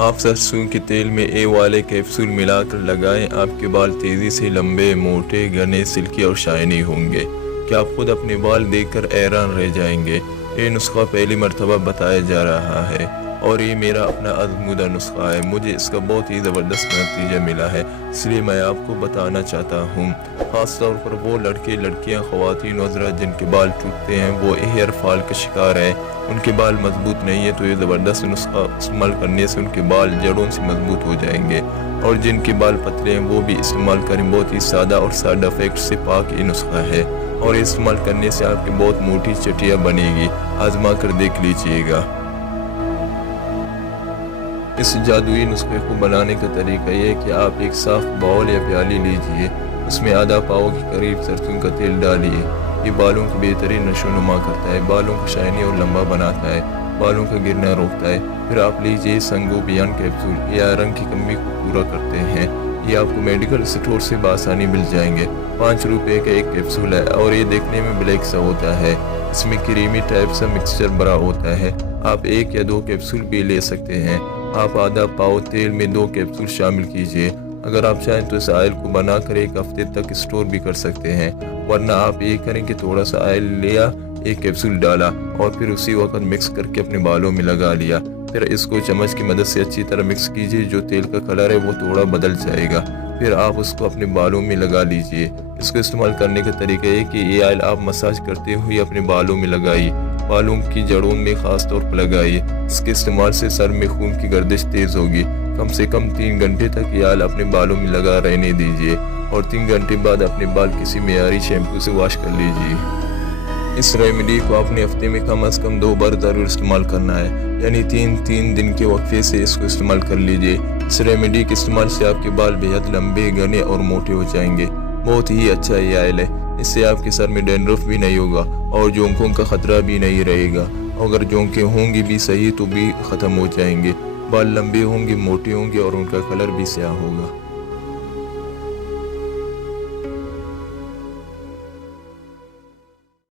आप सरसों के तेल में ए वाले कैप्सूल मिलाकर लगाएं। आपके बाल तेज़ी से लंबे, मोटे, घने, सिल्की और शाइनी होंगे कि आप खुद अपने बाल देखकर हैरान रह जाएंगे। ये नुस्खा पहली मर्तबा बताया जा रहा है और ये मेरा अपना आज़मूदा नुस्खा है। मुझे इसका बहुत ही ज़बरदस्त नतीजा मिला है, इसलिए मैं आपको बताना चाहता हूँ। ख़ास तौर पर वो लड़के, लड़कियाँ, ख़वातीन हज़रात जिनके बाल टूटते हैं, वो हेयर फॉल का शिकार हैं, उनके बाल मजबूत नहीं है, तो ये ज़बरदस्त नुस्खा इस्तेमाल करने से उनके बाल जड़ों से मजबूत हो जाएंगे। और जिनके बाल पतले हैं वो भी इस्तेमाल करें। बहुत ही सादा और साइड इफ़ेक्ट से पाक ये नुस्खा है और इस्तेमाल करने से आपकी बहुत मोटी चटिया बनेगी। आजमा कर देख लीजिएगा। इस जादुई नुस्खे को बनाने का तरीका ये है कि आप एक साफ बाउल या प्याली लीजिए, उसमें आधा पाव के करीब सरसों का तेल डालिए। ये बालों को बेहतरीन नशोनुमा करता है, बालों को शाइनी और लंबा बनाता है, बालों का गिरना रोकता है। फिर आप लीजिए संगोबियन कैप्सूल, ये आयरन की कमी को पूरा करते हैं। ये आपको मेडिकल स्टोर से बआसानी मिल जाएंगे। 5 रुपए का एक कैप्सूल है और ये देखने में ब्लैक सा होता है। इसमें क्रीमी टाइप सा मिक्सचर भरा होता है। आप 1 या 2 कैप्सूल भी ले सकते हैं। आप आधा पाव तेल में 2 कैप्सूल शामिल कीजिए। अगर आप चाहें तो इस ऑयल को बनाकर 1 हफ्ते तक स्टोर भी कर सकते हैं, वरना आप ये करें कि थोड़ा सा ऑयल लिया, 1 कैप्सूल डाला और फिर उसी वक्त मिक्स करके अपने बालों में लगा लिया। फिर इसको चम्मच की मदद से अच्छी तरह मिक्स कीजिए। जो तेल का कलर है वो थोड़ा बदल जाएगा। फिर आप उसको अपने बालों में लगा लीजिए। इसको इस्तेमाल करने का तरीका है कि ये ऑयल आप मसाज करते हुए अपने बालों में लगाइए, बालों की जड़ों में ख़ास तौर पर लगाइए। इसके इस्तेमाल से सर में खून की गर्दिश तेज़ होगी। कम से कम 3 घंटे तक ये ऑयल अपने बालों में लगा रहने दीजिए और 3 घंटे बाद अपने बाल किसी मेयारी शैम्पू से वॉश कर लीजिए। इस रेमेडी को आपने हफ्ते में कम से कम 2 बार ज़रूर इस्तेमाल करना है, यानी 3 दिन के वक्फे से इसको इस्तेमाल कर लीजिए। इस रेमेडी के इस्तेमाल से आपके बाल बेहद लंबे, घने और मोटे हो जाएंगे। बहुत ही अच्छा ये ऑयल है। इससे आपके सर में डैंड्रफ भी नहीं होगा और जोंकों का खतरा भी नहीं रहेगा। अगर जोंकें होंगी भी सही तो भी ख़त्म हो जाएंगे। बाल लंबे होंगे, मोटे होंगे और उनका कलर भी स्याह होगा।